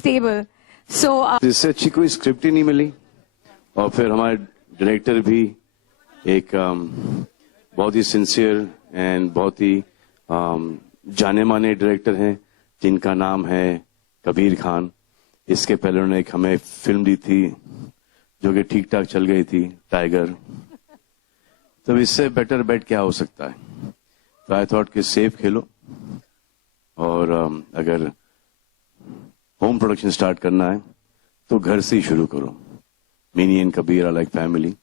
stable. So इससे अच्छी कोई स्क्रिप्ट ही नहीं मिली और फिर हमारे डायरेक्टर भी एक बहुत ही सिंसियर एंड बहुत ही जाने माने डायरेक्टर हैं जिनका नाम है कबीर खान। इसके पहले उन्होंने एक हमें फिल्म दी थी जो कि ठीक ठाक चल गई थी, टाइगर। तो इससे बेटर बेट क्या हो सकता है। तो आई थॉट कि सेफ खेलो और अगर होम प्रोडक्शन स्टार्ट करना है तो घर से ही शुरू करो। Mini and Kabir are like family.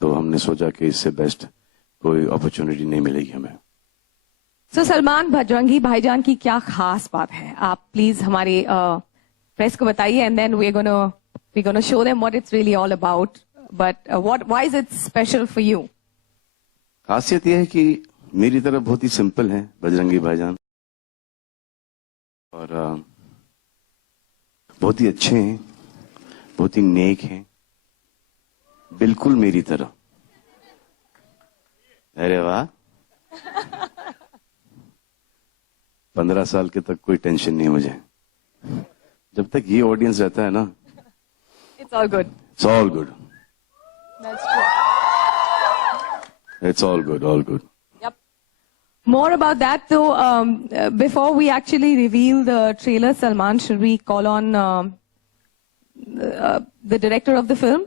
तो हमने सोचा कि इससे बेस्ट कोई अपॉर्चुनिटी नहीं मिलेगी हमें। सलमान बजरंगी भाईजान की क्या खास बात है, आप प्लीज हमारे प्रेस को बताइए, and then we gonna show them what it's really all about, but why is it special for you? खासियत यह है कि मेरी तरफ बहुत ही सिंपल है बजरंगी भाईजान, और बहुत ही अच्छे हैं, बहुत ही नेक हैं, बिल्कुल मेरी तरह। अरे वाह, 15 साल के तक कोई टेंशन नहीं मुझे। जब तक ये ऑडियंस रहता है ना, it's all good, it's all good, that's true, it's all good, all good. More about that, though. Before we actually reveal the trailer, Salman, should we call on the director of the film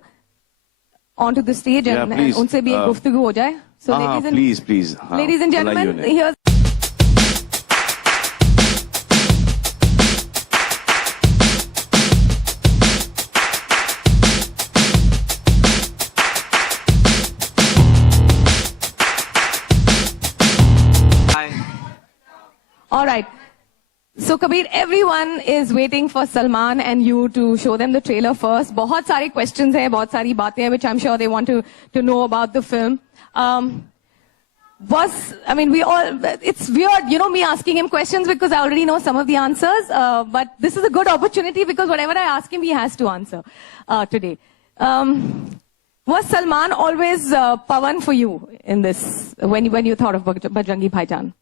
onto the stage and उनसे भी एक गुफ्तगू हो जाए? So, ladies and gentlemen, here's. All right. So Kabir, everyone is waiting for Salman and you to show them the trailer first. बहुत सारे questions हैं, बहुत सारी बातें हैं, which I'm sure they want to know about the film. It's weird, me asking him questions because I already know some of the answers. But this is a good opportunity because whatever I ask him, he has to answer today. Was Salman always Pawan for you in this, when you thought of Bajrangi Bhaijaan?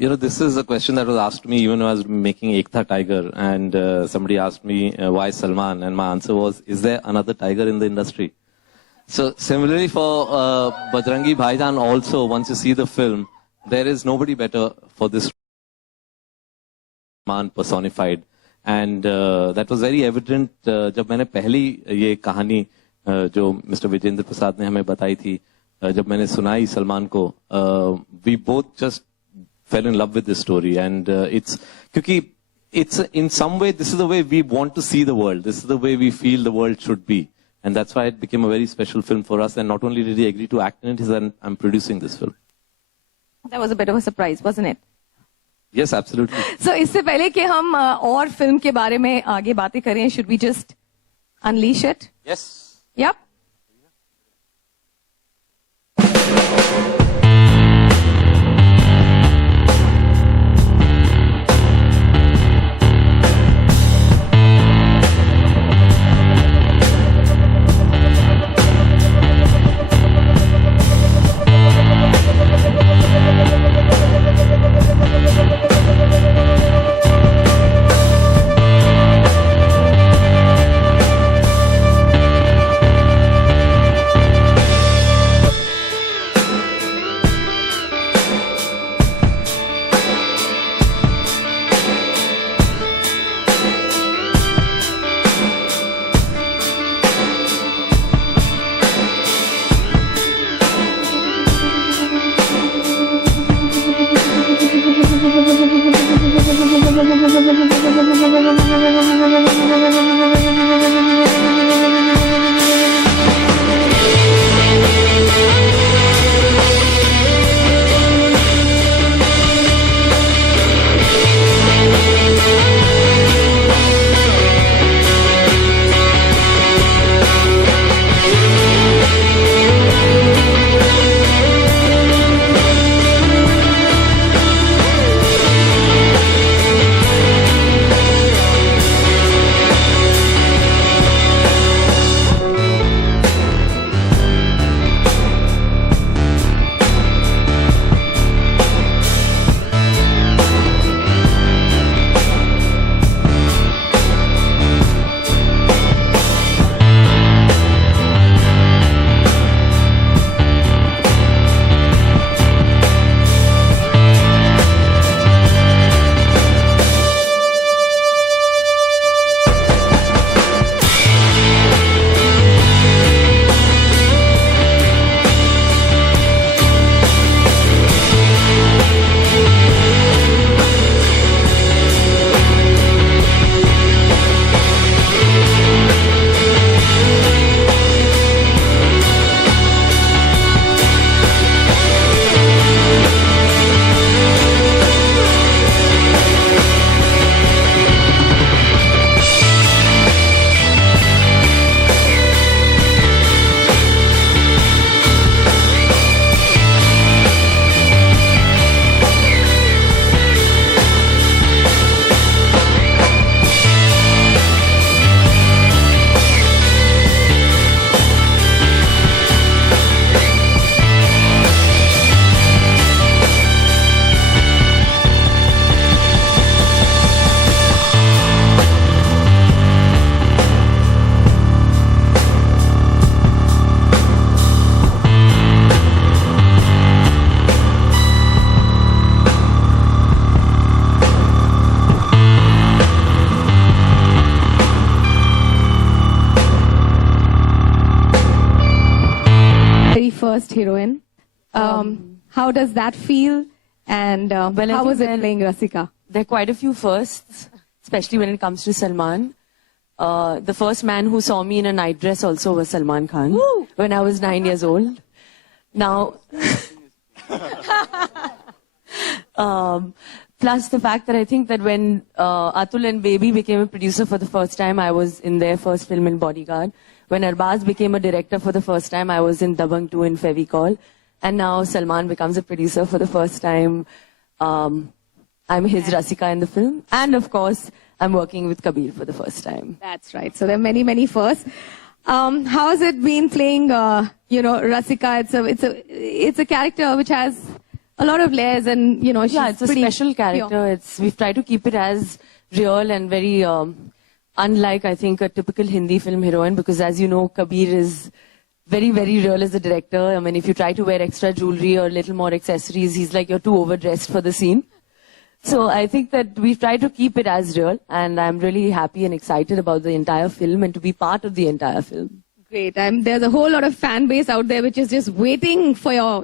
This is a question that was asked me even when I was making Ek Tha Tiger, and somebody asked me why Salman, and my answer was, is there another tiger in the industry? So similarly for Bajrangi Bhaijaan also, once you see the film, there is nobody better for this man personified, and that was very evident जब मैंने पहली ये कहानी जो mister Vijendra Prasad ने हमें बताई थी, जब मैंने सुनाई सलमान को, we both just fell in love with this story, and because it's in some way, this is the way we want to see the world, this is the way we feel the world should be, and that's why it became a very special film for us. And not only did he agree to act in it, I'm producing this film. That was a bit of a surprise, wasn't it? Yes, absolutely. So इससे पहले कि हम और film के बारे में आगे बातें करें, should we just unleash it? Yes. Yep. heroine. How does that feel? And Well, I how think was it when- playing Rasika? There are quite a few firsts, especially when it comes to Salman. The first man who saw me in a night dress also was Salman Khan when I was 9 years old. Now, plus the fact that I think that when Atul and Baby became a producer for the first time, I was in their first film in Bodyguard. When Arbaz became a director for the first time, I was in Dabang 2 in Fevicol. And now Salman becomes a producer for the first time. I'm his Rasika in the film. And of course, I'm working with Kabir for the first time. That's right. So there are many, many firsts. How has it been playing, Rasika? It's a character which has a lot of layers, and she's Yeah, it's a pretty special pure. character. We've tried to keep it as real and very unlike, I think, a typical Hindi film heroine, because as you know, Kabir is very, very real as a director. I mean, if you try to wear extra jewelry or a little more accessories, he's like, you're too overdressed for the scene. So I think that we've tried to keep it as real, and I'm really happy and excited about the entire film and to be part of the entire film. Great. There's a whole lot of fan base out there which is just waiting for your,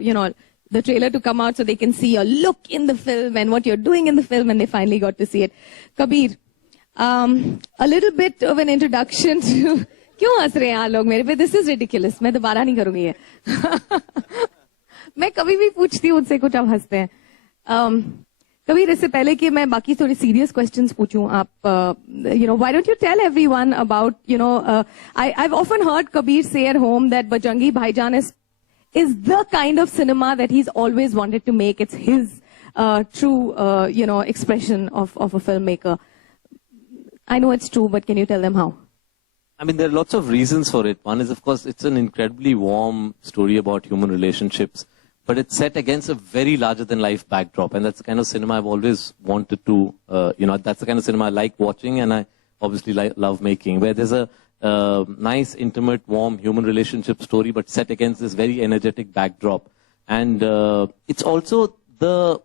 the trailer to come out so they can see your look in the film and what you're doing in the film, and they finally got to see it. Kabir, a little bit of an introduction to... क्यों हंस रहे हैं आप लोग मेरे पे? This is ridiculous. मैं दोबारा नहीं करूंगी ये. मैं कभी भी पूछती हूँ उनसे कुछ, आप हंसते हैं. कबीर, इससे पहले कि मैं बाकी थोड़ी serious questions पूछूं, आप, why don't you tell everyone about, I've often heard Kabir say at home that Bajrangi Bhaijaan is the kind of cinema that he's always wanted to make. It's his true, expression of a filmmaker. I know it's true, but can you tell them how? I mean, there are lots of reasons for it. One is, of course, it's an incredibly warm story about human relationships, but it's set against a very larger-than-life backdrop, and that's the kind of cinema I've always wanted to, that's the kind of cinema I like watching, and I obviously love making, where there's a nice, intimate, warm human relationship story, but set against this very energetic backdrop. And it's also the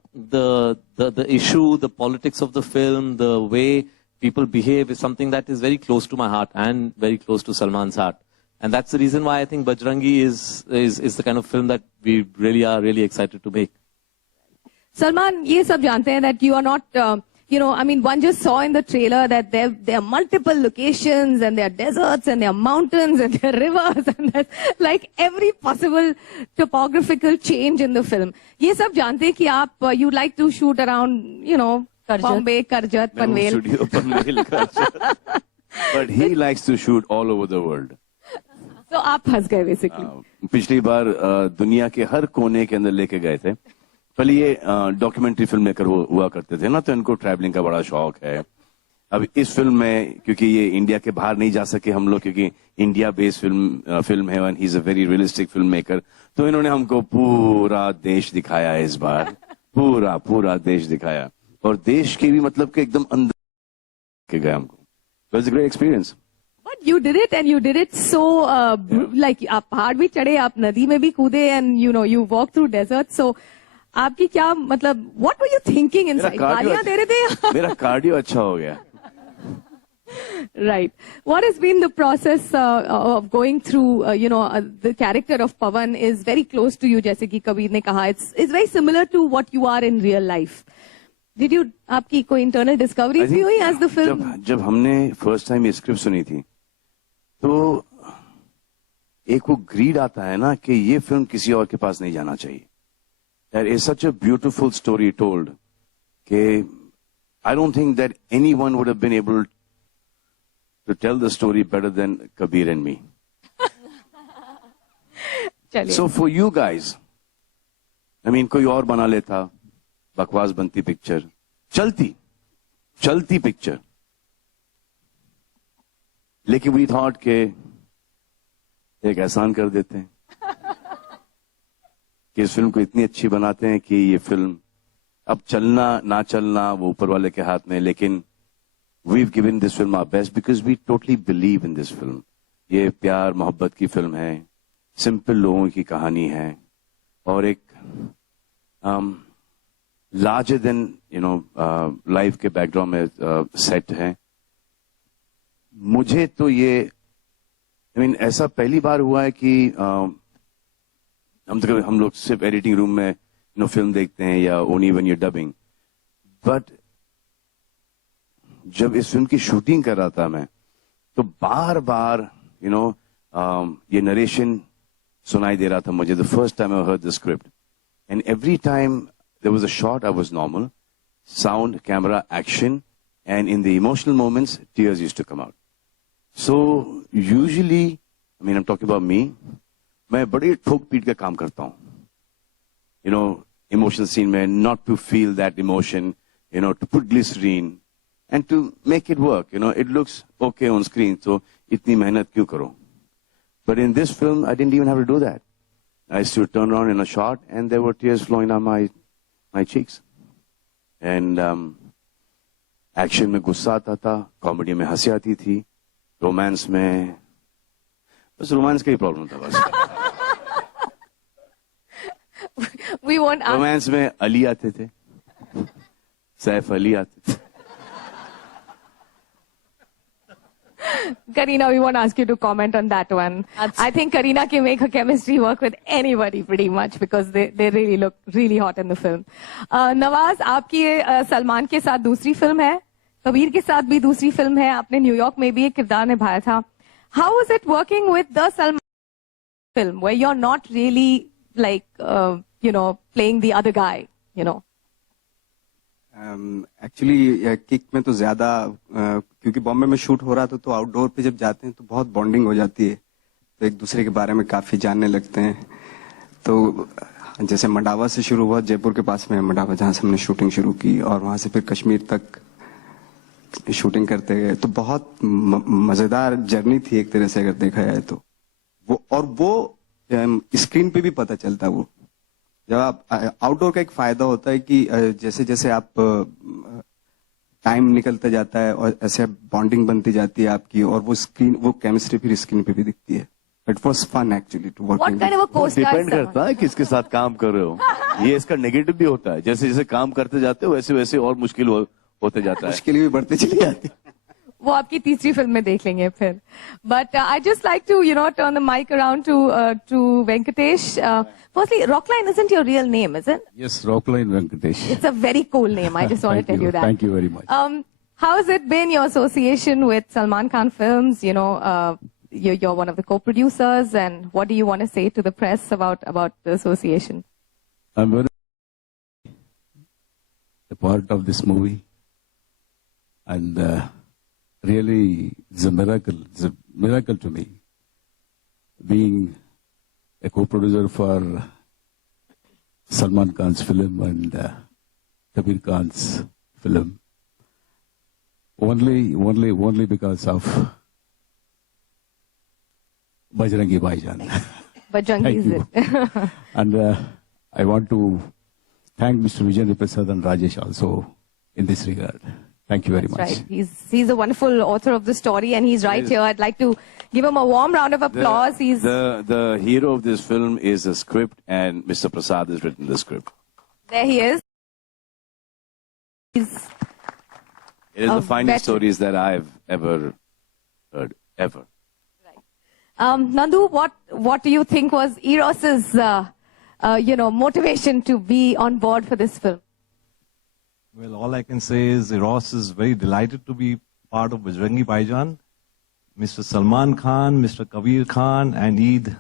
issue, the politics of the film, the way people behave is something that is very close to my heart and very close to Salman's heart. And that's the reason why I think Bajrangi is the kind of film that we really are really excited to make. Salman, ye sab jante hain that you are not, one just saw in the trailer that there are multiple locations, and there are deserts, and there are mountains, and there are rivers, and there's like every possible topographical change in the film. Ye sab jante hain ki aap, you like to shoot around, Karjat. Bombay, Karjat, Panvel. Studio Panvel, Karjat. But he likes to shoot all over the world. So aap फंस गए basically. पिछली बार दुनिया के हर कोने के अंदर लेके गए थे. पहले ये डॉक्यूमेंट्री फिल्म मेकर हुआ करते थे ना, तो इनको ट्रैवलिंग का बड़ा शौक है. अब इस फिल्म में, क्योंकि ये इंडिया के बाहर नहीं जा सके हम लोग, क्योंकि इंडिया बेस्ड फिल्म है, and he is a very realistic film maker, तो इन्होंने हमको पूरा देश दिखाया इस बार. पूरा देश दिखाया, और देश के भी मतलब कि एकदम अंदर के गए हमको. It was a great experience. But you did it, and you did it so, like, आप पहाड़ भी चढ़े, आप नदी में भी कूदे, and you walked through desert. So, आपकी क्या मतलब, what were you thinking inside? गालियां दे रहे थे? मेरा कार्डियो अच्छा हो गया. Right. What has been the process of going through, the character of Pawan is very close to you, जैसे कि कबीर ने कहा. It's very similar to what you are in real life. Did you, आपकी कोई internal discovery भी हुई as the film? जब हमने फर्स्ट टाइम ये स्क्रिप्ट सुनी थी, तो एक वो ग्रीड आता है ना कि ये फिल्म किसी और के पास नहीं जाना चाहिए. There is such a beautiful story told कि I don't think that anyone would have been able to tell the story better than Kabir and me. So for you guys, I mean, कोई और बना लेता, बकवास बनती picture, चलती picture, लेकिन we thought के एक एहसान कर देते हैं कि इस फिल्म को इतनी अच्छी बनाते हैं कि ये फिल्म अब चलना ना चलना वो ऊपर वाले के हाथ में, लेकिन we've given this film our best because we totally believe in this film. ये प्यार मोहब्बत की फिल्म है, सिंपल लोगों की कहानी है, और एक लार्जर देन लाइफ के बैकग्राउंड में सेट है. मुझे तो ये ऐसा पहली बार हुआ है कि हम लोग सिर्फ एडिटिंग रूम में फिल्म देखते हैं या only when you dubbing, but जब इस फिल्म की शूटिंग कर रहा था मैं, तो बार बार ये नरेशन सुनाई दे रहा था मुझे. The first time I heard the script, and every time there was a shot I was normal, sound, camera, action, and in the emotional moments, tears used to come out. So usually, I mean, I'm talking about me, मैं बड़ी ठोक पीट का काम करता हूँ. Emotional scene में, not to feel that emotion, to put glycerine and to make it work. It looks okay on screen, so इतनी मेहनत क्यों करो? But in this film, I didn't even have to do that. I used to turn around in a shot, and there were tears flowing down my cheeks. And action में गुस्सा आता था, comedy में हंसी आती थी, रोमांस में बस रोमांस का ही प्रॉब्लम था बस. रोमांस में अली आते थे, सैफ अली आते थे. Kareena, we won't ask you to comment on that one. I think Kareena can make her chemistry work with anybody pretty much because they really look really hot in the film. Nawaz, आपकी सलमान के साथ दूसरी film है, कबीर के साथ भी दूसरी film है, आपने न्यूयॉर्क में भी एक किरदार निभाया था. How is it working with the Salman film where you're not really like playing the other guy? Actually kick में तो ज्यादा क्योंकि बॉम्बे में शूट हो रहा था, तो आउटडोर पे जब जाते हैं तो बहुत बॉन्डिंग हो जाती है, तो एक दूसरे के बारे में काफी जानने लगते हैं. तो जैसे मंडावा से शुरू हुआ, जयपुर के पास में मंडावा जहाँ से हमने शूटिंग शुरू की, और वहां से फिर कश्मीर तक शूटिंग करते गए. तो बहुत मजेदार जर्नी थी एक तरह से अगर देखा जाए तो. वो स्क्रीन पे भी पता चलता है. वो जब आप आउटडोर का एक फायदा होता है कि जैसे जैसे आप टाइम निकलता जाता है और ऐसे बॉन्डिंग बनती जाती है आपकी, और वो केमिस्ट्री फिर स्क्रीन पे भी दिखती है. It was fun actually to work. Depend करता है किसके साथ काम कर रहे हो. ये इसका नेगेटिव भी होता है, जैसे जैसे काम करते जाते हो वैसे वैसे और मुश्किल होते जाता है, मुश्किल भी बढ़ती चली जाती है. वो आपकी तीसरी फिल्म में देख लेंगे फिर. But I just like to turn the mic around to Venkatesh. Firstly, Rockline isn't your real name, is it? Yes, Rockline Venkatesh. It's a very cool name. I just want to tell you that. Thank you very much. How has it been, your association with Salman Khan Films? You're one of the co-producers, and what do you want to say to the press about the association? I'm very a part of this movie, and really, it's a miracle. It's a miracle to me being a co-producer for Salman Khan's film and Kabir Khan's film. Only because of Bajrangi Bhaijaan. Bajrangi is it? And I want to thank Mr. Vijay Prasad and Rajesh also in this regard. Thank you very much. Right. He's a wonderful author of the story, and he's right here. I'd like to give him a warm round of applause. The hero of this film is the script, and Mr. Prasad has written the script. There he is. It is the finest stories that I've ever heard, ever. Right. Nandu, what do you think was Eros's motivation to be on board for this film? Well, all I can say is Eros is very delighted to be part of Bajrangi Bhaijaan. Mr. Salman Khan, Mr. Kabir Khan, and Eid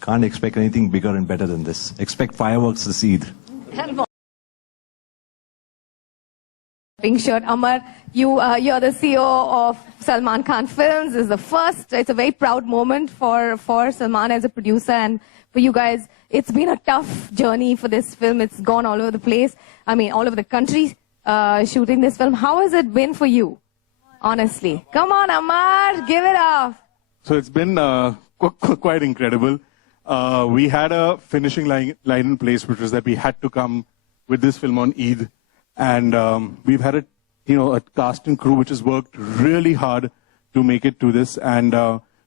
can't expect anything bigger and better than this. Expect fireworks this Eid. Pink shirt. Amar, you're the CEO of Salman Khan Films. It's the first. It's a very proud moment for Salman as a producer, and for you guys. It's been a tough journey for this film. It's gone all over the place. I mean, all over the country. Shooting this film. How has it been for you? Honestly. Come on, Amar. Give it up. So it's been quite incredible. We had a finishing line in place, which was that we had to come with this film on Eid. And we've had a cast and crew which has worked really hard to make it to this. And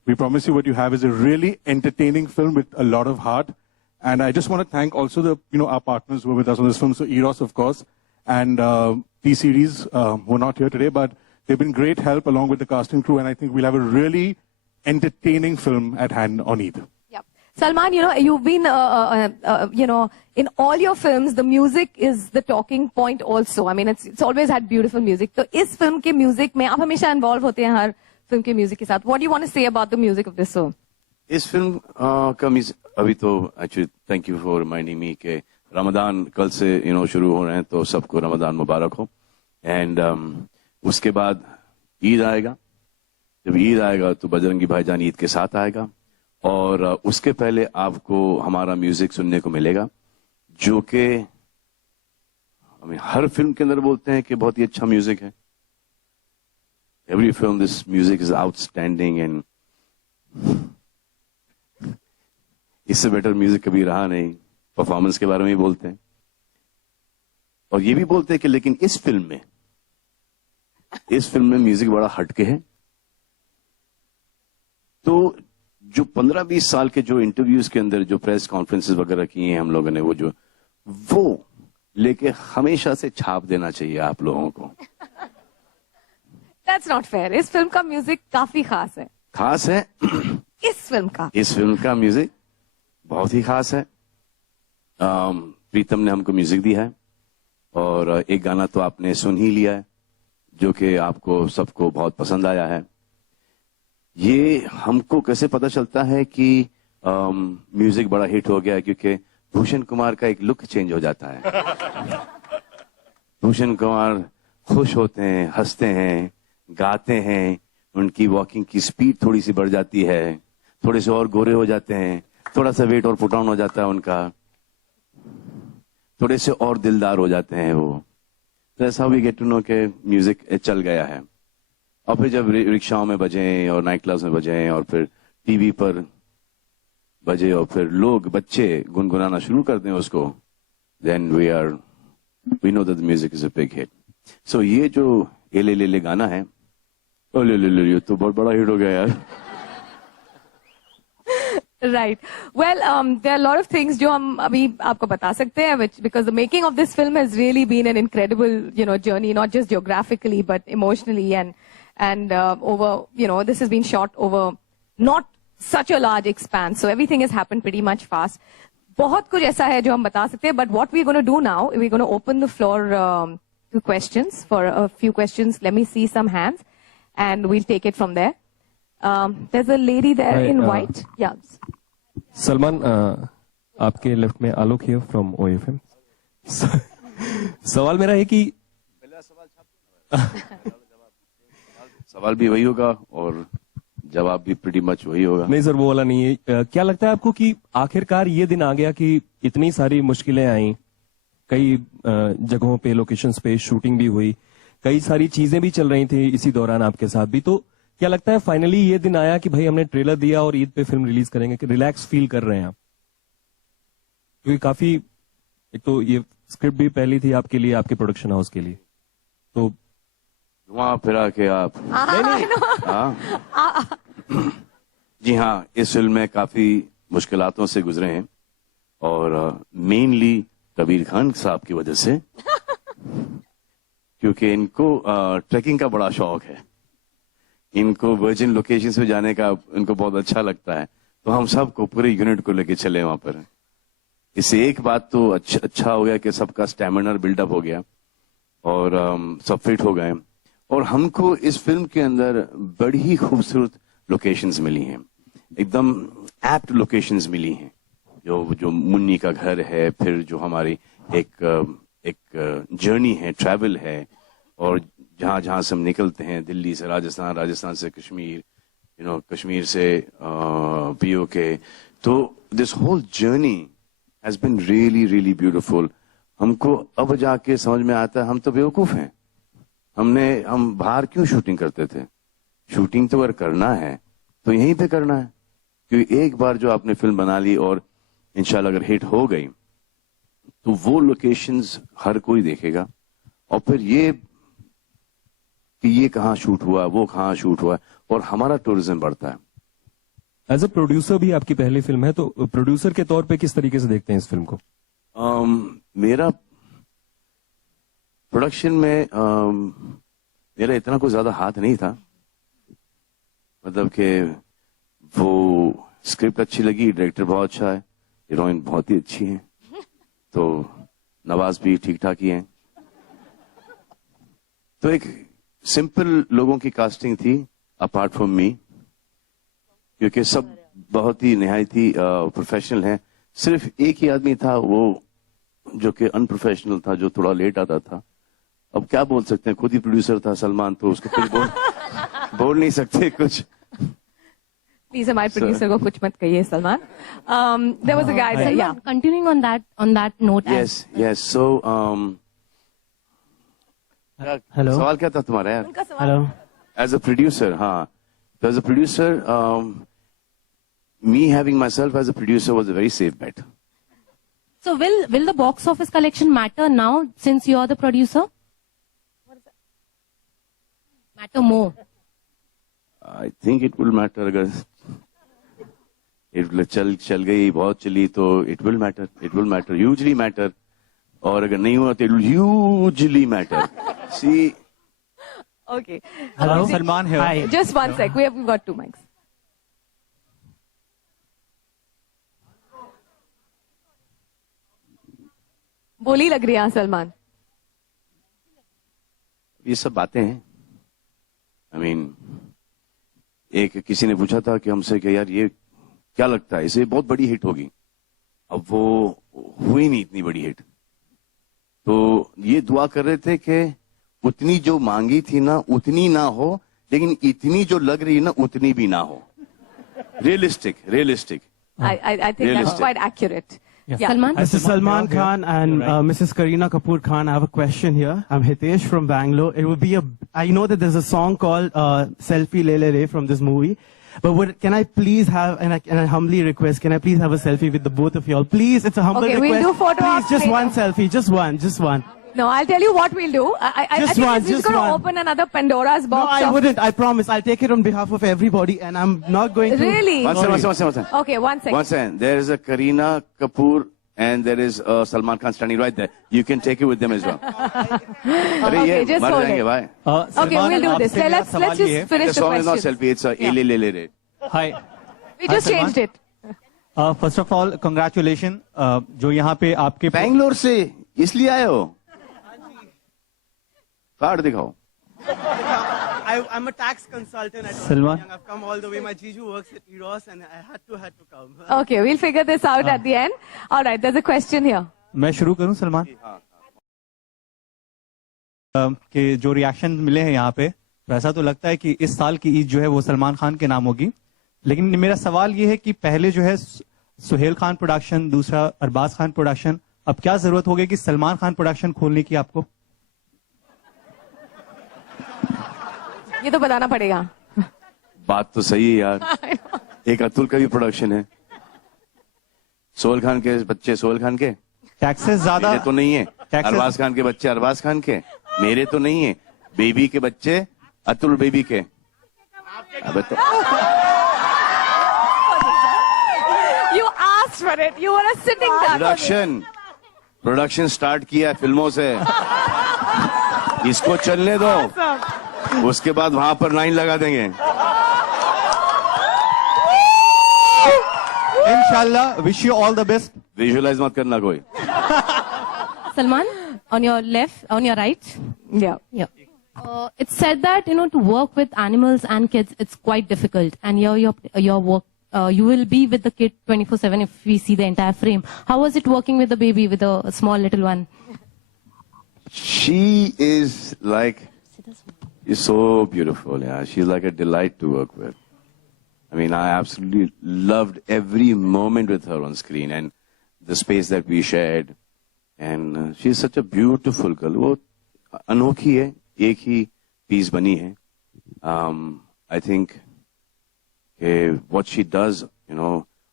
we promise you what you have is a really entertaining film with a lot of heart. And I just want to thank also our partners who were with us on this film. So Eros, of course, and T-Series who are not here today, but they've been great help along with the cast and crew. And I think we'll have a really entertaining film at hand on Eid. Yep. Salman, you've been, in all your films, the music is the talking point also. I mean, it's always had beautiful music. So, इस film के music में आप हमेशा involve होते हैं हर film के music के साथ. What do you want to say about the music of this film? इस फिल्म का म्यूजिक अभी तो actually thank you for reminding me के रमजान कल से शुरू हो रहे हैं, तो सबको रमजान मुबारक हो. एंड उसके बाद ईद आएगा. जब ईद आएगा तो बजरंगी भाईजान ईद के साथ आएगा, और उसके पहले आपको हमारा म्यूजिक सुनने को मिलेगा, जो कि हर फिल्म के अंदर बोलते हैं कि बहुत ही अच्छा म्यूजिक है. Every film this music is outstanding, and इससे बेटर म्यूजिक कभी रहा नहीं. परफॉर्मेंस के बारे में ही बोलते हैं, और ये भी बोलते हैं कि लेकिन इस फिल्म में म्यूजिक बड़ा हटके है. तो जो 15-20 साल के जो इंटरव्यूज के अंदर जो प्रेस कॉन्फ्रेंसेस वगैरह किए हैं हम लोगों ने, वो लेके हमेशा से छाप देना चाहिए आप लोगों को. That's not fair. इस फिल्म का म्यूजिक काफी खास है. खास है. इस फिल्म का म्यूजिक बहुत ही खास है. प्रीतम ने हमको म्यूजिक दिया है, और एक गाना तो आपने सुन ही लिया है, जो कि आपको सबको बहुत पसंद आया है. ये हमको कैसे पता चलता है कि म्यूजिक बड़ा हिट हो गया? क्योंकि भूषण कुमार का एक लुक चेंज हो जाता है. भूषण कुमार खुश होते हैं, हंसते हैं, गाते हैं, उनकी वॉकिंग की स्पीड थोड़ी सी बढ़ जाती है, थोड़े से और गोरे हो जाते हैं, थोड़ा सा वेट और पुट ऑन हो जाता है उनका, थोड़े से और दिलदार हो जाते हैं वो. तो ऐसा वी गेट टू नो के म्यूजिक चल गया है. और फिर जब रिक्शाओं में बजे और नाइट क्लब्स में बजे और फिर टीवी पर बजे और फिर लोग बच्चे गुनगुनाना शुरू कर दें उसको, then we know that the music is a big hit. So ये जो ए ले गाना है, ओ ले ये तो बहुत बड़ा हिट हो गया यार. Right. Well, there are a lot of things जो हम अभी आपको बता सकते हैं, because the making of this film has really been an incredible, journey, not just geographically but emotionally, and over, this has been shot over not such a large expanse, so everything has happened pretty much fast. बहुत कुछ ऐसा है जो हम बता सकते हैं, but what we're going to do now, we're going to open the floor to questions. For a few questions, let me see some hands, and we'll take it from there. There's a lady there in white. Yeah. Salman, आपके left में आलोक here from OFM. सवाल मेरा है कि सवाल भी वही होगा और जवाब भी प्रीटी मच वही होगा. नहीं सर, वो वाला नहीं है. क्या लगता है आपको कि आखिरकार ये दिन आ गया कि इतनी सारी मुश्किलें आई, कई जगहों पे, लोकेशंस पे शूटिंग भी हुई, कई सारी चीजें भी चल रही थी इसी दौरान आपके साथ भी, तो क्या लगता है फाइनली ये दिन आया कि भाई हमने ट्रेलर दिया और ईद पे फिल्म रिलीज करेंगे, कि रिलैक्स फील कर रहे हैं आप? क्योंकि काफी, एक तो ये स्क्रिप्ट भी पहली थी आपके लिए, आपके प्रोडक्शन हाउस के लिए, तो वहां फिरा के आप नहीं. जी हाँ, इस फिल्म में काफी मुश्किलातों से गुजरे हैं, और मेनली कबीर खान साहब की वजह से, क्योंकि इनको ट्रैकिंग का बड़ा शौक है, इनको वर्जिन लोकेशंस पे जाने का इनको बहुत अच्छा लगता है, तो हम सबको पूरे यूनिट को लेके चले वहां पर. इससे एक बात तो अच्छा हो गया कि सबका स्टैमिना बिल्डअप हो गया और सब फिट हो गए, और हमको इस फिल्म के अंदर बड़ी ही खूबसूरत लोकेशंस मिली हैं, एकदम एप्ट लोकेशंस मिली हैं. जो मुन्नी का घर है, फिर जो हमारी एक जर्नी है, ट्रैवल है, और जहां से हम निकलते हैं, दिल्ली से राजस्थान, राजस्थान से कश्मीर, कश्मीर से POK, तो this whole journey has been really really beautiful. हमको अब जाके समझ में आता है हम तो बेवकूफ हैं. हम बाहर क्यों शूटिंग करते थे? शूटिंग तो अगर करना है तो यहीं पे करना है, क्योंकि एक बार जो आपने फिल्म बना ली और इंशाल्लाह अगर हिट हो गई तो वो लोकेशंस हर कोई देखेगा, और फिर ये कहाँ शूट हुआ, वो कहाँ शूट हुआ, और हमारा टूरिज्म बढ़ता है. एज अ प्रोड्यूसर भी आपकी पहली फिल्म है, तो प्रोड्यूसर के तौर पे किस तरीके से देखते हैं इस फिल्म को? मेरा प्रोडक्शन में मेरा इतना कोई ज्यादा हाथ नहीं था, मतलब कि वो स्क्रिप्ट अच्छी लगी, डायरेक्टर बहुत अच्छा है, हीरोइन बहुत ही अच्छी है, तो नवाज भी ठीक ठाक ही है। तो एक सिंपल लोगों की कास्टिंग थी अपार्ट फ्रॉम मी, क्योंकि सब बहुत ही निहायत ही प्रोफेशनल हैं। सिर्फ एक ही आदमी था वो जो कि अनप्रोफेशनल था, जो थोड़ा लेट आता था। अब क्या बोल सकते हैं, खुद ही प्रोड्यूसर था सलमान, तो उसको कुछ बोल नहीं सकते कुछ। प्लीज हमारे प्रोड्यूसर को कुछ मत कहिए Salman. There was a guy there, yeah. Continuing on that note. Yes. So, Hello. सवाल क्या था तुम्हारा यार? उनका सवाल। Hello. As a producer, हाँ. So as a producer, me having myself as a producer was a very safe bet. So will the box office collection matter now since you are the producer? What is that? Matter more. I think it will matter अगर चल गई, बहुत चली, तो it will matter, hugely matter. और अगर नहीं हुआ तो it will hugely matter. See. Okay. Hello. Salman here. Hi. Just one sec. We've got 2 mics. बोली लग रही है सलमान। ये सब बातें हैं। I mean, एक किसी ने पूछा था कि हमसे कि यार ये क्या लगता है, इसे बहुत बड़ी हिट होगी। अब वो हुई नहीं इतनी बड़ी हिट, तो ये दुआ कर रहे थे कि उतनी जो मांगी थी ना उतनी ना हो, लेकिन इतनी जो लग रही है ना उतनी भी ना हो। Realistic. I think that's quite accurate. Yeah. Salman? Mr. Salman Khan and Mrs. Kareena Kapoor Khan, I have a question here. I'm Hitesh from Bangalore. It would be I know that there's a song called Selfie Le Le Le from this movie. But can I please have, and I humbly request, can I please have a selfie with the both of y'all? Please, it's a humble Okay, request. we'll do photo please, ops just later. one selfie, just one. No, I'll tell you what we'll do. I think one, this is just going to one. open another Pandora's No, box. I wouldn't. I promise. I'll take it on behalf of everybody, and I'm not going to. Really? One second. Okay, 1 second. One second. There is a Kareena Kapoor and there is Salman Khan standing right there. You can take it with them as well. Okay, just hold it. Bhai. Okay, we'll do this. Let's just finish The the song is not questions. selfie, it's a ele le le le. Hi. We just changed it. First of all, congratulations. जो यहाँ पे आपके बैंगलोर से इसलिए आए हो? Card दिखाओ। I'm a tax consultant at Salman. I've come all the way. My Jiju works at Eros, and I had to come. Okay, we'll figure this out at the end. All right, there's a question here. मैं शुरू करूँ सलमान? कि जो reaction मिले हैं यहाँ पे, तो ऐसा तो लगता है कि इस साल की ईद जो है वो सलमान खान के नाम होगी। लेकिन मेरा सवाल ये है कि पहले जो है सुहेल खान प्रोडक्शन, दूसरा अरबाज खान प्रोडक्शन, अब क्या जरूरत होगी कि सलमान खान प्रोडक्शन खोलने की आपको? ये तो बताना पड़ेगा। बात तो सही है यार। एक अतुल का भी प्रोडक्शन है। सोहेल खान के बच्चे सोहेल खान के, टैक्सेस ज्यादा मेरे तो नहीं है। अरबाज खान के बच्चे अरबाज खान के, मेरे तो नहीं है। बेबी के बच्चे अतुल बेबी के। अब तो You asked for it. You were a sitting duck. Production start किया है फिल्मों से। इसको चलने दो, उसके बाद वहां पर लाइन लगा देंगे। इंशाल्लाह, wish you all the best. Visualise मत करना कोई। Salman, on your left, on your right. Yeah. It's said that, to work with animals and kids, it's quite difficult. And your work, you will be with the kid 24/7 if we see the entire frame. How was it working with the baby, with a small little one? She is so beautiful. Yeah, she's like a delight to work with. I mean, I absolutely loved every moment with her on screen and the space that we shared. And she's such a beautiful girl. वो अनोखी है, एक ही piece बनी है. I think what she does,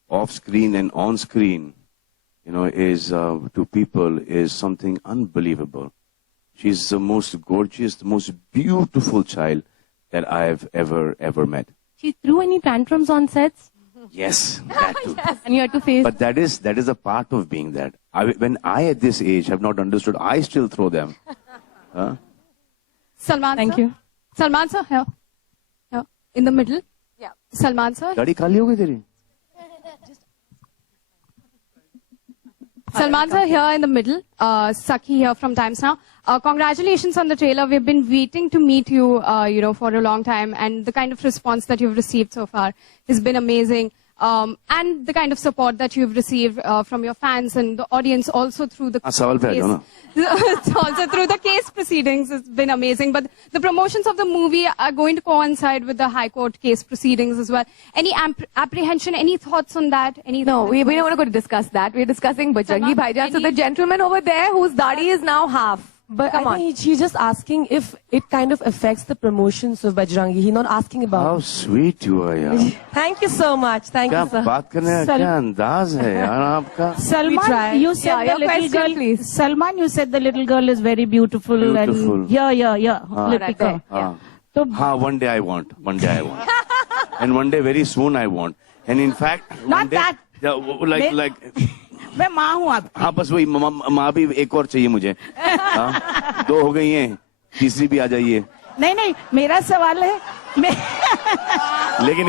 off screen and on screen, is to people is something unbelievable. She's the most gorgeous, the most beautiful child that I have ever met. She threw any tantrums on sets? Yes, that too. And you had to face... But that is a part of being that. When I at this age have not understood, I still throw them. Huh? Salman, Thank sir. you. Salman, sir, here. In the middle. Yeah. Salman, sir. गाड़ी खाली हो गई तेरी? Salman sir here in the middle. Sakhi here from Times Now. Congratulations on the trailer. We've been waiting to meet you, for a long time, and the kind of response that you've received so far has been amazing. And the kind of support that you've received from your fans and the audience also through the सवाल पे आ जाओ ना. also through the case proceedings has been amazing. But the promotions of the movie are going to coincide with the High Court case proceedings as well. Any apprehension, any thoughts on that? No, we don't want to go to discuss that. We're discussing Bajrangi Bhaijaan. So the gentleman over there whose dadi is now half. But Come I on. think she's just asking if it kind of affects the promotions of Bajrangi. He's not asking about. How sweet you are यार. Thank you so much. Thank क्या you, sir. बात करने का क्या अंदाज है यार आपका. Salman, you said the little girl. Please. Salman, you said the little girl is very beautiful. Beautiful. And yeah. Let me go. हाँ, one day I want. And one day very soon I want. And in fact, Not one day, that. Yeah, like. मैं माँ हूँ आपकी. हाँ बस वही माँ भी एक और चाहिए मुझे. हाँ, 2 हो गई हैं, तीसरी भी आ जाइए. नहीं मेरा सवाल है लेकिन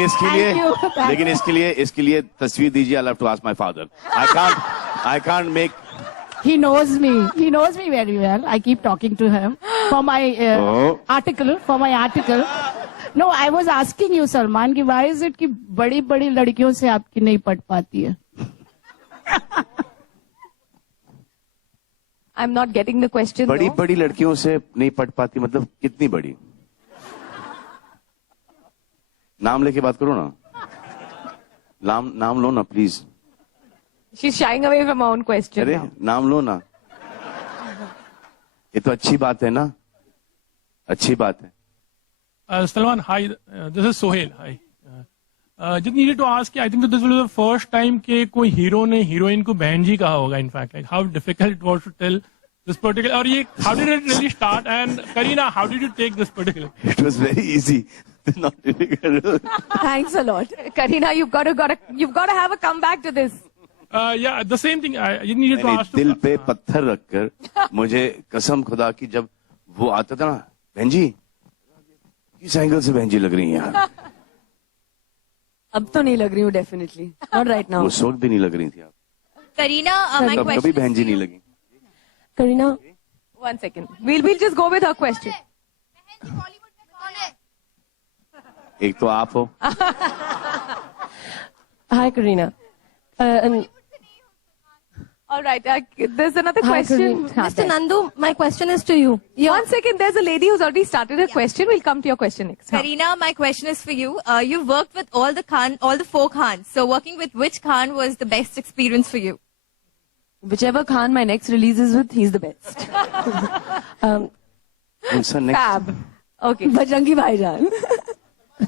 इसके लिए तस्वीर दीजिए. I'll have to ask my father. I can't make. He knows me very well. I keep talking to him for my article. No, I was asking you, Salman, कि why is it कि बड़ी लड़कियों से आपकी नहीं पट पाती है? I'm not getting the question. बड़ी लड़कियों से नहीं पट पाती मतलब कितनी बड़ी? नाम लेके बात करो ना. नाम लो ना please. She's shying away from her own question. अरे नाम लो ना. ये तो अच्छी बात है ना. अच्छी बात है. Salman, hi. This is Sohail. Hi. Just needed to ask. I think that this was the first time कि कोई हीरो ने हीरोइन को बहन जी कहा होगा. In fact, like how difficult it was to tell this particular. और ये how did it really start? And Kareena, how did you take this particular? It was very easy. It's not difficult. Thanks a lot, Kareena. You've got to have a comeback to this. Yeah, the same thing. I needed to ask. दिल पे पत्थर रखकर मुझे कसम खुदा की जब वो आता था ना बहन जी किस एंगल से बहन जी लग रही हैं यार. अब तो नहीं लग रही हूँ definitely. Not right now. उस वक्त भी नहीं लग रही थी आप. Kareena, my कभी question बहन जी नहीं लगी. Kareena. 1 second. We'll just go with her question. एक तो आप हो. Hi, Kareena. All right. There's another Hi, question. Kareena. Mr. Nandu, my question is to you. 1 second. There's a lady who's already started her question. We'll come to your question next. Kareena, my question is for you. You've worked with all the 4 Khans. So working with which Khan was the best experience for you? Whichever Khan my next release is with, he's the best. Fab. Okay. Bajrangi Bhaijaan.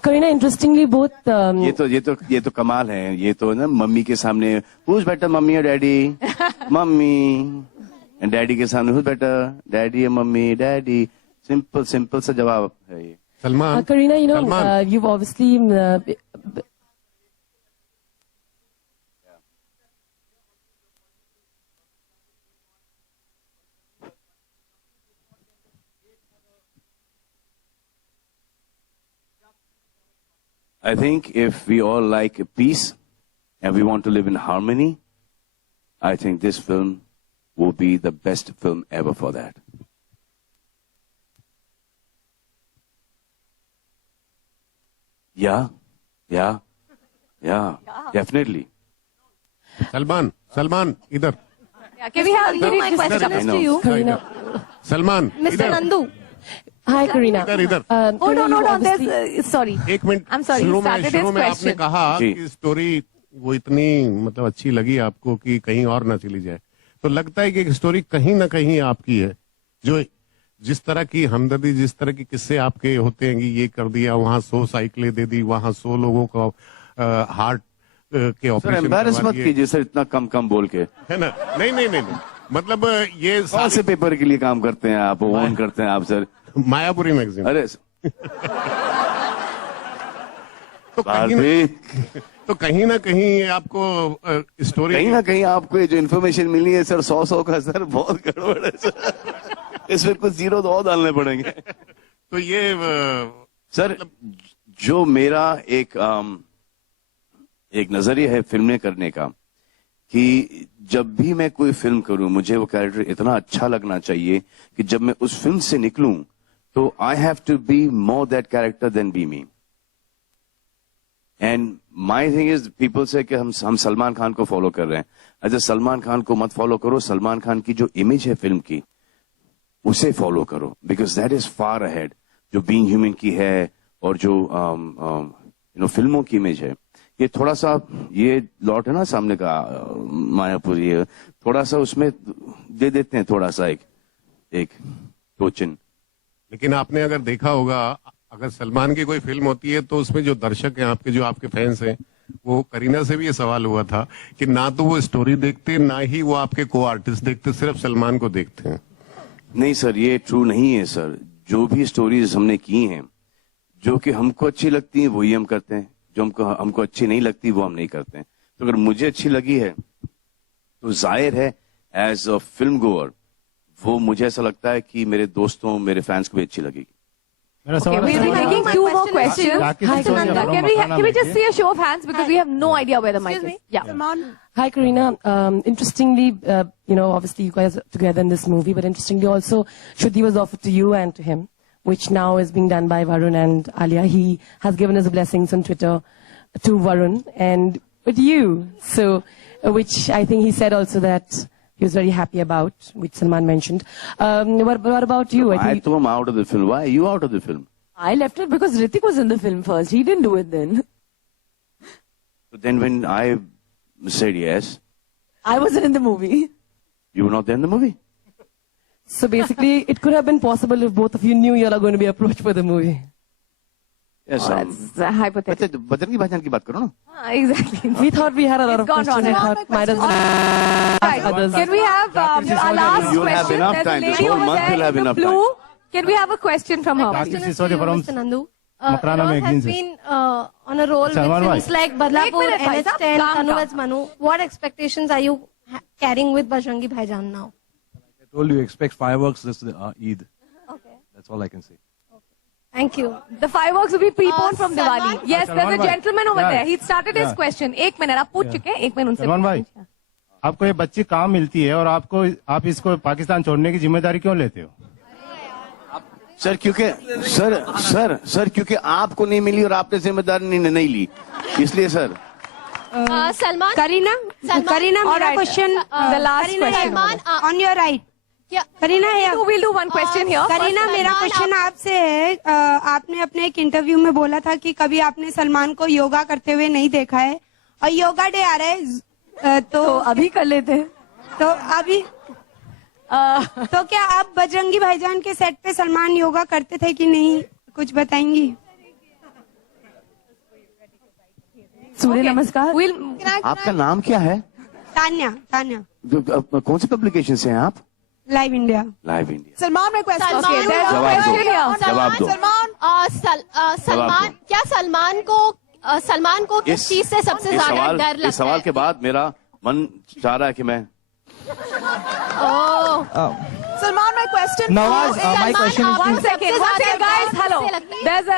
Kareena, interestingly, both. ये तो कमाल है. ये तो ना mummy के सामने who's better, mummy और डैडी? मम्मी. And डैडी के सामने who's better, डैडी या मम्मी? डैडी. Simple सा जवाब है ये. Salman. Kareena, you've obviously. I think if we all like peace and we want to live in harmony, I think this film will be the best film ever for that. Yeah, definitely. Salman, इधर. Yeah, can we have my question is to you? Kareena. Salman, Mr. Nandu. Hi, Kareena. इधर. Oh, no. There's, sorry. एक minute. I'm sorry. शुरू Started his में आपने question. कहा कि story वो इतनी मतलब अच्छी लगी आपको कि कहीं और ना चली जाए. तो लगता है कि एक स्टोरी कहीं ना कहीं आपकी है. जो जिस तरह की हमदर्दी, जिस तरह के किस्से आपके होते हैं कि ये कर दिया, वहाँ 100 साइकिलें दे दी, वहाँ 100 लोगों को हार्ट के ऑपरेशन. एम्बैरस मत कीजिए सर इतना कम बोल के. है ना. नहीं. मतलब ये कौन से पेपर के लिए काम करते हैं आप? ओन करते हैं आप सर? मायापुरी मैगजीन. अरे तो कहीं ना कहीं आपको स्टोरी, कहीं ना कहीं आपको ये जो इन्फॉर्मेशन मिली है सर 100 का सर बहुत गड़बड़ है सर. इसमें कुछ 0 तो और डालने पड़ेंगे. तो ये सर जो मेरा एक नजरिया है फिल्में करने का कि जब भी मैं कोई फिल्म करूं मुझे वो कैरेक्टर इतना अच्छा लगना चाहिए कि जब मैं उस फिल्म से निकलूं तो I have to be more that character than be me. And my thing is people से कि हम सलमान खान को फॉलो कर रहे हैं. अच्छा, सलमान खान को मत फॉलो करो. सलमान खान की जो इमेज है फिल्म की उसे फॉलो करो, because that is far ahead. जो बीइंग ह्यूमन की है और जो फिल्मों की इमेज है, ये थोड़ा सा, ये लॉट है ना सामने का मायापुर, ये थोड़ा सा उसमें दे देते हैं थोड़ा सा एक टोचन. लेकिन आपने अगर देखा होगा, अगर सलमान की कोई फिल्म होती है तो उसमें जो दर्शक हैं आपके, जो आपके फैंस हैं, वो करीना से भी ये सवाल हुआ था कि ना तो वो स्टोरी देखते, ना ही वो आपके को आर्टिस्ट देखते, सिर्फ सलमान को देखते हैं. नहीं सर, ये ट्रू नहीं है सर. जो भी स्टोरीज हमने की हैं, जो कि हमको अच्छी लगती हैं वही हम करते हैं, जो हमको अच्छी नहीं लगती वो हम नहीं करते हैं. तो अगर मुझे अच्छी लगी है तो जाहिर है एज अ फिल्म गोअर वो मुझे ऐसा लगता है कि मेरे दोस्तों, मेरे फैंस को भी अच्छी लगेगी. Okay, we'll be taking two more questions. Hi, Nanda. Can we just see a show of hands because we have no idea where the mic is. Yeah. Hi, Karina. Interestingly, obviously you guys are together in this movie, but interestingly also, Shruti was offered to you and to him, which now is being done by Varun and Alia. He has given his blessings on Twitter to Varun and with you. So, which I think he said also that he was very happy about, which Salman mentioned. What about you? I threw him out of the film. Why are you out of the film? I left it because Hrithik was in the film first. He didn't do it then. But then when I said yes, I wasn't in the movie. you were not there in the movie. So basically, it could have been possible if both of you knew you all are going to be approached for the movie. Yes, that's hypothetical. Bajrangi भाईजान की बात करो ना. Exactly. We thought we had a lot of It's gone questions. on. I thought might as well ask others. Can we have our last You'll have question? enough There's a time. This lady whole over month there you'll have in the enough blue. time. Can we have a question from her? Question please? is to you, Mr. Nandu. Makrana Ross magazine has se. been on a roll with Salman films bhai. like Badlapur, Ek minute, bhai, NH10, calm Anu down. as Manu. What expectations are you carrying with Bajrangi Bhaijaan now? I told you, expect fireworks this Eid. Okay. That's all I can say. Thank you. The fireworks will be preponed from Salman- Diwali. Yes, there's a Salman bhai. gentleman over Yeah. there. He started his Yeah. question. एक minute, आप पूछ चुके हैं, एक minute उनसे सलमान भाई, पूछिए. आपको ये बच्ची कहाँ मिलती है और आप इसको पाकिस्तान छोड़ने की जिम्मेदारी क्यों लेते हो? सर क्योंकि आपको नहीं मिली और आपने जिम्मेदारी नहीं ली, इसलिए सर. Salman? Karina, All मेरा right. question. The last question. Salman, on your right. Karina, We'll do one question here. Kareena, First, मेरा क्वेश्चन आपसे है. आपने अपने एक इंटरव्यू में बोला था कि कभी आपने सलमान को योगा करते हुए नहीं देखा है और योगा डे आ रहा है तो अभी कर लेते हैं. तो अभी तो क्या आप बजरंगी भाईजान के सेट पे सलमान योगा करते थे कि नहीं, कुछ बताएंगी? सूर्य नमस्कार. आपका नाम क्या है? तान्या. कौन सी पब्लिकेशन से हैं आप? Live India. Live India. Salman request. जवाब दो. सलमान, क्या सलमान को किस चीज से सबसे ज्यादा डर लगता है? इस सवाल के बाद मेरा मन चाह रहा है कि मैं. Salman, my question. Nawaz, my question is. One second, guys. Hello.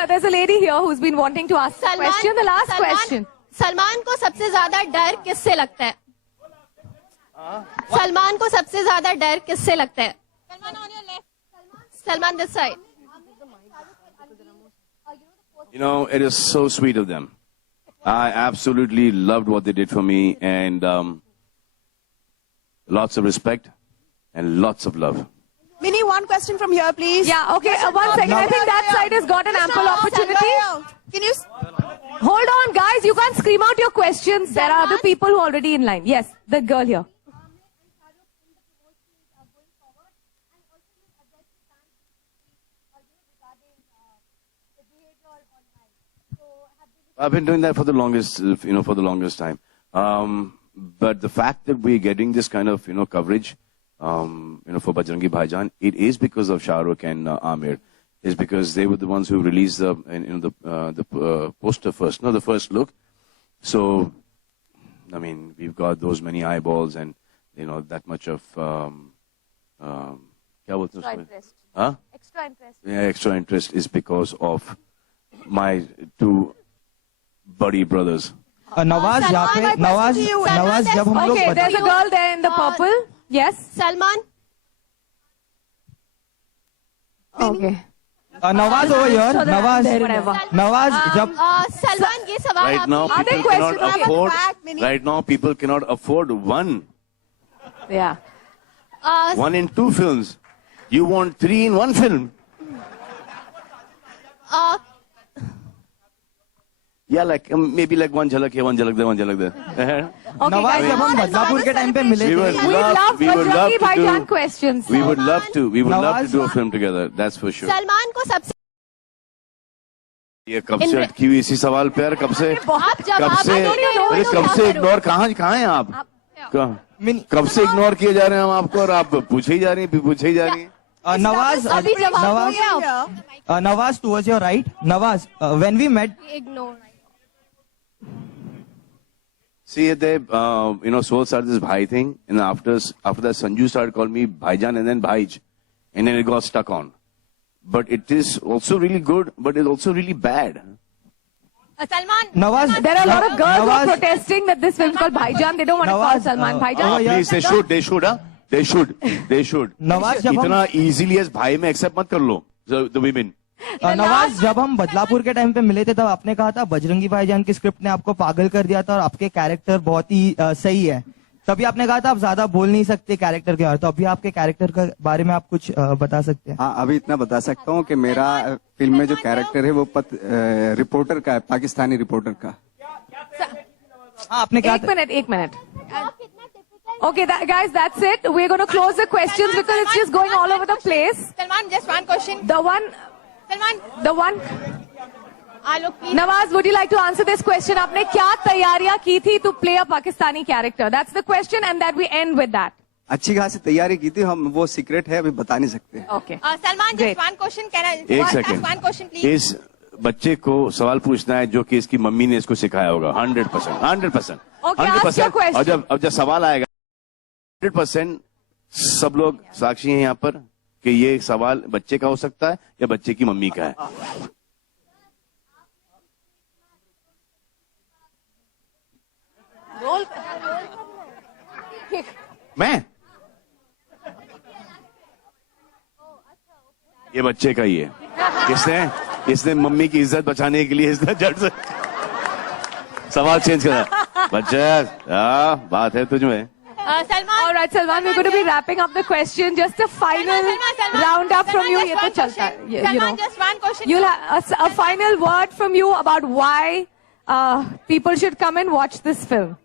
There's a lady here who's been wanting to ask a question. The last question. Salman को सबसे ज्यादा डर किससे लगता है? सलमान को सबसे ज्यादा डर किससे लगता है? Salman this side. You know, it is so sweet of them. I absolutely loved what they did for me, and lots of respect and lots of love. Mini, one question from here, please. Yeah, okay, one second. I think that side has got an ample opportunity. Can you... Hold on, guys. You can't scream out your questions. There are other people who are already in line. Yes, the girl here. I've been doing that for the longest time. But the fact that we're getting this kind of, coverage, for Bajrangi Bhaijaan, it is because of Shah Rukh and Amir. It's because they were the ones who released the poster first, the first look. So, I mean, we've got those many eyeballs and, that much of, Extra interest. Huh? Extra interest. Yeah, extra interest is because of my two buddy brothers. Nawaz यहाँ पे नवाज जब हम लोग Okay, there's a girl there in the purple. Yes. Salman. Okay. Nawaz over here. Nawaz जब सलमान ये सवाल Right now, आपके people cannot afford. Right now, people cannot afford one. Yeah. One in two films. You want three in one film? Yeah, like maybe like one jhalak here, one jhalak there, one jhalak there. Nawaz जब हम बदलापुर के time पे मिले We थे would love Bajrangi to Bhaijaan do. questions. We would love to. We would love to do a film together. That's for sure. Salman को सबसे ये कब से अटकी हुई इसी सवाल पे यार, कब से आप जब कब से अरे कब से इग्नोर कहाँ हैं आप? कब से इग्नोर किए जा रहे हैं हम आपको, और आप पूछे ही जा रही हैं, पूछे ही जा रही हैं. Nawaz towards your right. Nawaz, when we met, ignore. See, they, Soul started this Bhai thing, and after that, Sanju started calling me Bhaijan and then Bhaij, and then it got stuck on. But it is also really good, but it's also really bad. Salman. Nawaz, there are a lot of girls who are protesting that this film is called Bhaijan. They don't want to call Salman Bhaijan. Please, they should. Nawaz, इतना easily as भाई में accept मत कर लो, the women. Nawaz जब हम बदलापुर के time पे मिले थे तब आपने कहा था बजरंगी भाईजान की स्क्रिप्ट ने आपको पागल कर दिया था और आपके कैरेक्टर बहुत ही सही है. तभी आपने कहा था आप ज्यादा बोल नहीं सकते कैरेक्टर के बारे में, तो अभी आपके कैरेक्टर के बारे में आप कुछ बता सकते हैं? हाँ, अभी इतना बता सकता हूँ कि मेरा फिल्म में जो कैरेक्टर है वो रिपोर्टर का है, पाकिस्तानी रिपोर्टर का. हाँ, आपने कहा एक minute. Okay, guys, that's it. We're going to close the questions because it's just going all over the place. Salman, just one question. The one. Nawaz, would you like to answer this question? आपने क्या तैयारियां की थी to play a Pakistani character? That's the question, and that we end with that. अच्छी खासी तैयारी की थी, हम वो सीक्रेट है अभी बता नहीं सकते. Okay. Salman, just one question. Can I? एक सेकंड. One question, please. इस बच्चे को सवाल पूछना है जो कि इसकी मम्मी ने इसको सिखाया होगा. 100%. Okay, ask your question. और जब सवाल आएगा 100% सब लोग साक्षी हैं यहाँ पर कि ये सवाल बच्चे का हो सकता है या बच्चे की मम्मी का है. मैं ये बच्चे का ही है. इसने मम्मी की इज्जत बचाने के लिए इसने झट से सवाल चेंज करा. बच्चा बात है तुझमें. Salman. All right, Salman, we're going to be wrapping up the question. Just a final round up from you. Just one question. Salman, just one question. You'll have a final word from you about why people should come and watch this film.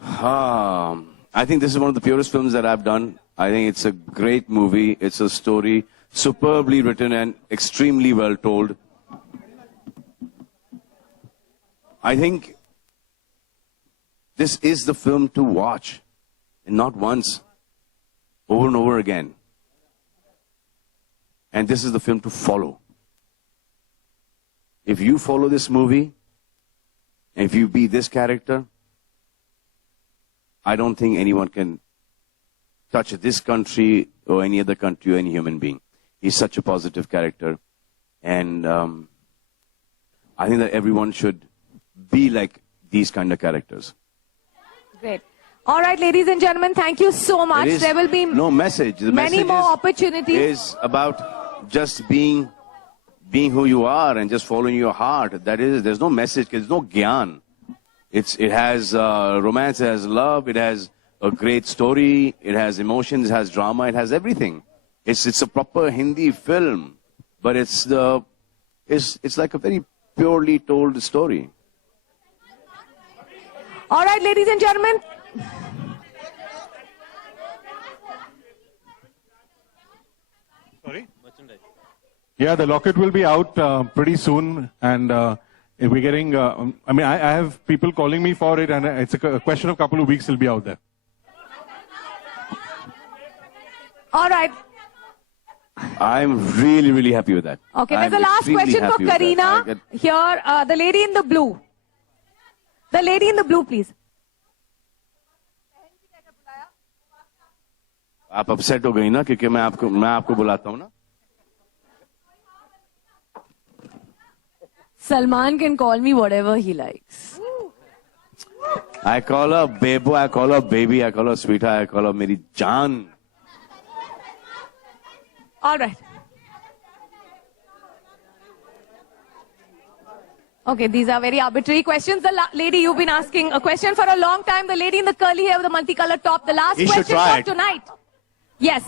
I think this is one of the purest films that I've done. I think it's a great movie. It's a story superbly written and extremely well told. I think this is the film to watch, and not once, over and over again. And this is the film to follow. If you follow this movie, if you be this character, I don't think anyone can touch this country or any other country or any human being. He's such a positive character. And I think that everyone should be like these kind of characters. Great. All right, ladies and gentlemen, thank you so much. There will be no message. The many message more opportunities. Is about just being who you are and just following your heart. That is, there's no message. There's no gyan. It has romance, it has love, it has a great story, it has emotions, it has drama, it has everything. It's a proper Hindi film, but it's like a very purely told story. All right, ladies and gentlemen. Sorry? Yeah, the locket will be out pretty soon, and we're getting. I have people calling me for it, and it's a question of a couple of weeks. It'll be out there. All right. I'm really, really happy with that. Okay, there's a last question for Kareena. Here, the lady in the blue. The lady in the blue, please. आप upset हो गई ना क्योंकि मैं आपको बुलाता हूँ ना. Salman can call me whatever he likes. I call her Bebo, I call her baby, I call her sweetheart, I call her मेरी जान. All right. Okay, these are very arbitrary questions. The lady you've been asking a question for a long time. The lady in the curly hair with the multicolored top. The last He should question try for it. tonight. Yes.